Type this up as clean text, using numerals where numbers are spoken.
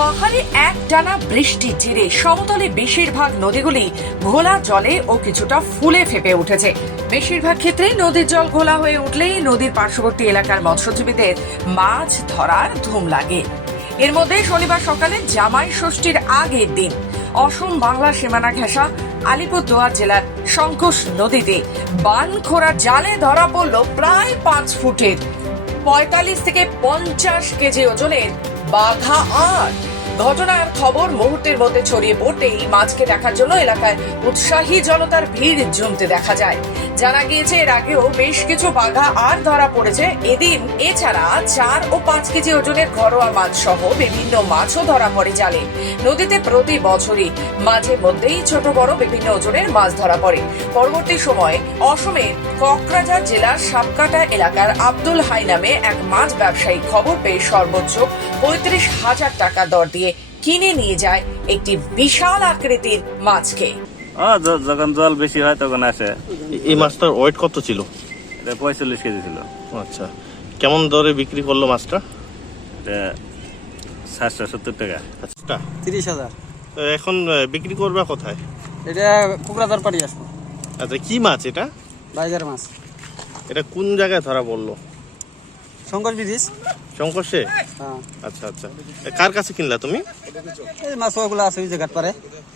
পাহাড়ে একটানা বৃষ্টির জেরে সমতলে বেশিরভাগ নদীগুলি ঘোলা জলে ও কিছুটা ফুলে ফেপে উঠেছে। বেশিরভাগ ক্ষেত্রেই নদীর জল ঘোলা হয়ে উঠলেই নদীর পার্শ্ববর্তী এলাকার মৎস্যজীবীদের মাছ ধরার ধুম লাগে। এর মধ্যে শনিবার সকালে জামাই ষষ্ঠীর আগের দিন অসম বাংলা সীমানা ঘেঁষা আলিপুরদুয়ার জেলার শঙ্কোষ নদীতে বানখোরা জালে ধরা পড়ল প্রায় 5 ফুটের 45 থেকে 50 কেজি ওজনের বাঘা আট। ঘটনার খবর মুহূর্তের মধ্যে ছড়িয়ে পড়তেই মাছকে দেখার জন্য এলাকায় উৎসাহী জনতার ভিড় জমতে দেখা যায়। জানা গিয়েছে এর আগেও বেশ কিছু বাঘা আর ধরা পড়েছে এদিন। এছাড়া 4 ও 5 কেজি ওজনের ঘরোয়া মাছ সহ বিভিন্ন মাছও ধরা পড়ে জালে। নদীতে প্রতি বছরই মাঝে মধ্যেই ছোট বড় বিভিন্ন ওজনের মাছ ধরা পড়ে। পরবর্তী সময়ে অসমের কক্রাঝার জেলার সাপকাটা এলাকার আব্দুল হাই নামে এক মাছ ব্যবসায়ী খবর পেয়ে সর্বোচ্চ 35,000 টাকা দর দিয়ে কিনে নিয়ে যায় একটি বিশাল আকৃতির মাছকে। যখন জল বেশি হয় তখন আসে। এই মাছটার ওয়েট কত ছিল? এটা 45 কেজি ছিল। আচ্ছা, কেমন দরে বিক্রি করলো মাছটা? এটা 770 টাকা। আচ্ছা, 30,000। এখন বিক্রি করবে কোথায়? এটা কোকরাঝার পাড়ি আসবো। আচ্ছা, কি মাছ এটা? বাইজার মাছ। এটা কোন জায়গায় ধরা পড়লো? শঙ্কর ব্রিজ। শঙ্করসে? হ্যাঁ। আচ্ছা আচ্ছা, কার কাছে কিনলা তুমি? এই মাছ ওগুলো আছে ওই জায়গার পারে।